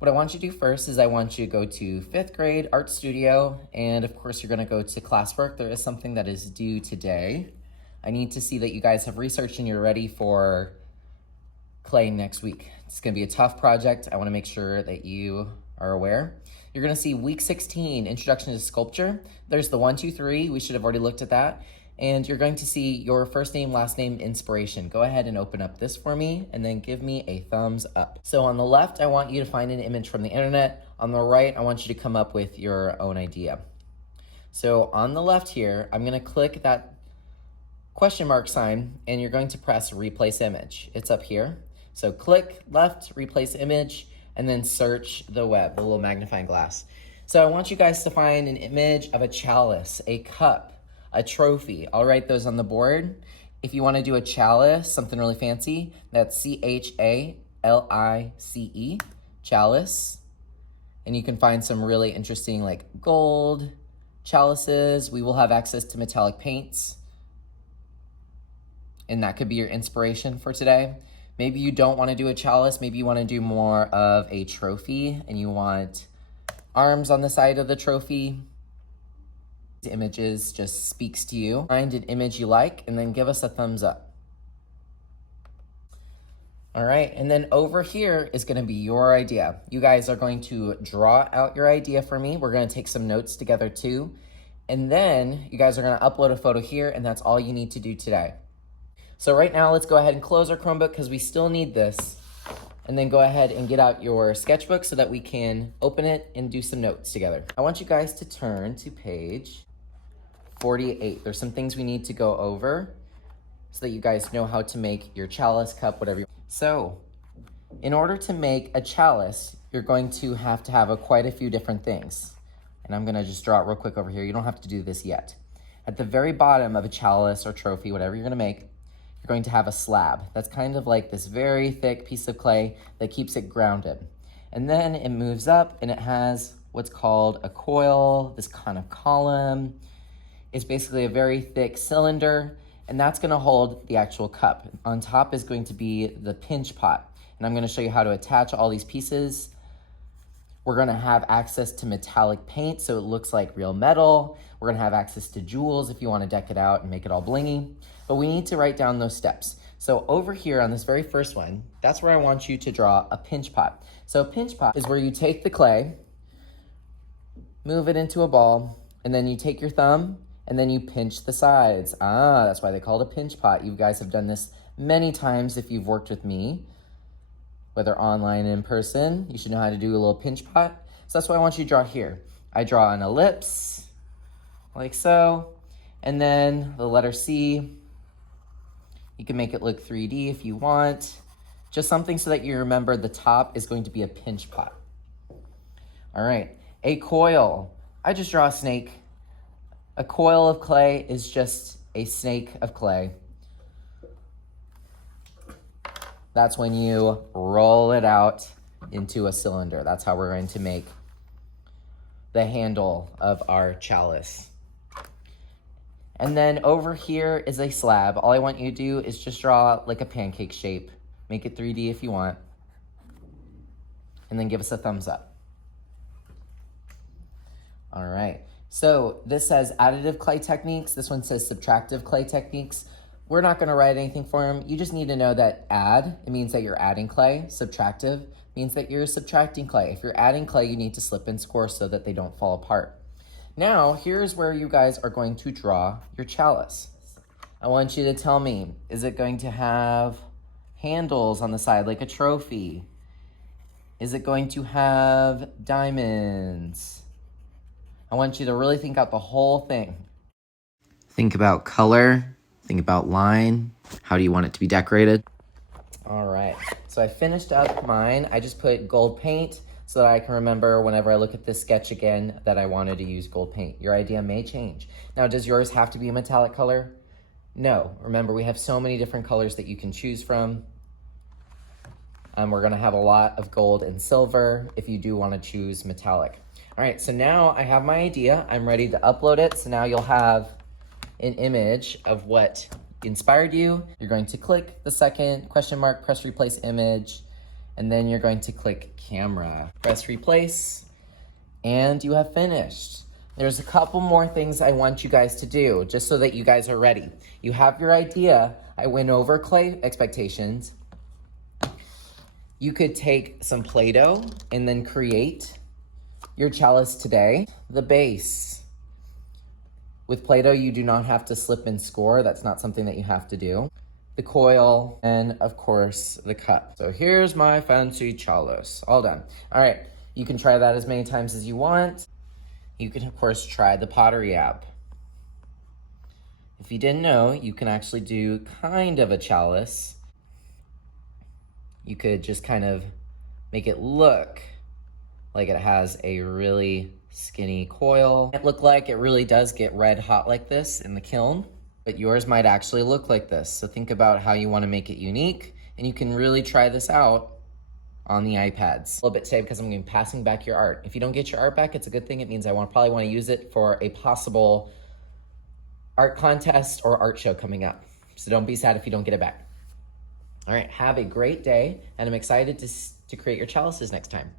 What I want you to do first is I want you to go to 5th grade art studio, and of course you're gonna go to classwork. There is something that is due today. I need to see that you guys have researched and you're ready for clay next week. It's gonna be a tough project. I wanna make sure that you are aware. You're gonna see week 16, Introduction to Sculpture. There's the 1, 2, 3, we should have already looked at that. And you're going to see your first name, last name, inspiration. Go ahead and open up this for me and then give me a thumbs up. So on the left, I want you to find an image from the internet. On the right, I want you to come up with your own idea. So on the left here, I'm gonna click that question mark sign and you're going to press replace image. It's up here. So click left, replace image, and then search the web, the little magnifying glass. So I want you guys to find an image of a chalice, a cup, a trophy. I'll write those on the board. If you want to do a chalice, something really fancy, that's C-H-A-L-I-C-E, chalice. And you can find some really interesting like gold chalices. We will have access to metallic paints. And that could be your inspiration for today. Maybe you don't want to do a chalice. Maybe you want to do more of a trophy and you want arms on the side of the trophy. Images just speaks to you. Find an image you like and then give us a thumbs up. All right, and then over here is gonna be your idea. You guys are going to draw out your idea for me. We're gonna take some notes together too. And then you guys are gonna upload a photo here and that's all you need to do today. So right now, let's go ahead and close our Chromebook because we still need this. And then go ahead and get out your sketchbook so that we can open it and do some notes together. I want you guys to turn to page 48. There's some things we need to go over so that you guys know how to make your chalice, cup, whatever you want. So in order to make a chalice, you're going to have quite a few different things. And I'm gonna just draw it real quick over here. You don't have to do this yet. At the very bottom of a chalice or trophy, whatever you're gonna make, you're going to have a slab. That's kind of like this very thick piece of clay that keeps it grounded. And then it moves up and it has what's called a coil, this kind of column. It's basically a very thick cylinder, and that's gonna hold the actual cup. On top is going to be the pinch pot, and I'm gonna show you how to attach all these pieces. We're gonna have access to metallic paint so it looks like real metal. We're gonna have access to jewels if you wanna deck it out and make it all blingy, but we need to write down those steps. So over here on this very first one, that's where I want you to draw a pinch pot. So a pinch pot is where you take the clay, move it into a ball, and then you take your thumb, and then you pinch the sides. That's why they call it a pinch pot. You guys have done this many times if you've worked with me, whether online and in person. You should know how to do a little pinch pot. So that's what I want you to draw here. I draw an ellipse, like so, and then the letter C. You can make it look 3D if you want. Just something so that you remember the top is going to be a pinch pot. All right, a coil. I just draw a snake. A coil of clay is just a snake of clay. That's when you roll it out into a cylinder. That's how we're going to make the handle of our chalice. And then over here is a slab. All I want you to do is just draw like a pancake shape. Make it 3D if you want. And then give us a thumbs up. All right. So this says additive clay techniques. This one says subtractive clay techniques. We're not gonna write anything for them. You just need to know that add, it means that you're adding clay. Subtractive means that you're subtracting clay. If you're adding clay, you need to slip and score so that they don't fall apart. Now, here's where you guys are going to draw your chalice. I want you to tell me, is it going to have handles on the side like a trophy? Is it going to have diamonds? I want you to really think out the whole thing. Think about color, think about line. How do you want it to be decorated? All right, so I finished up mine. I just put gold paint so that I can remember whenever I look at this sketch again that I wanted to use gold paint. Your idea may change. Now, does yours have to be a metallic color? No, remember we have so many different colors that you can choose from. We're gonna have a lot of gold and silver if you do wanna choose metallic. All right, so now I have my idea. I'm ready to upload it. So now you'll have an image of what inspired you. You're going to click the second question mark, press replace image, and then you're going to click camera. Press replace, and you have finished. There's a couple more things I want you guys to do, just so that you guys are ready. You have your idea. I went over clay expectations. You could take some Play-Doh and then create your chalice today. The base. With Play-Doh, you do not have to slip and score. That's not something that you have to do. The coil, and of course, the cup. So here's my fancy chalice. All done. All right, you can try that as many times as you want. You can, of course, try the pottery app. If you didn't know, you can actually do kind of a chalice. You could just kind of make it look like it has a really skinny coil. It look like it really does get red hot like this in the kiln, but yours might actually look like this. So think about how you want to make it unique, and you can really try this out on the iPads. A little bit today because I'm going to be passing back your art. If you don't get your art back, it's a good thing. It means I probably want to use it for a possible art contest or art show coming up. So don't be sad if you don't get it back. All right, have a great day, and I'm excited to create your chalices next time.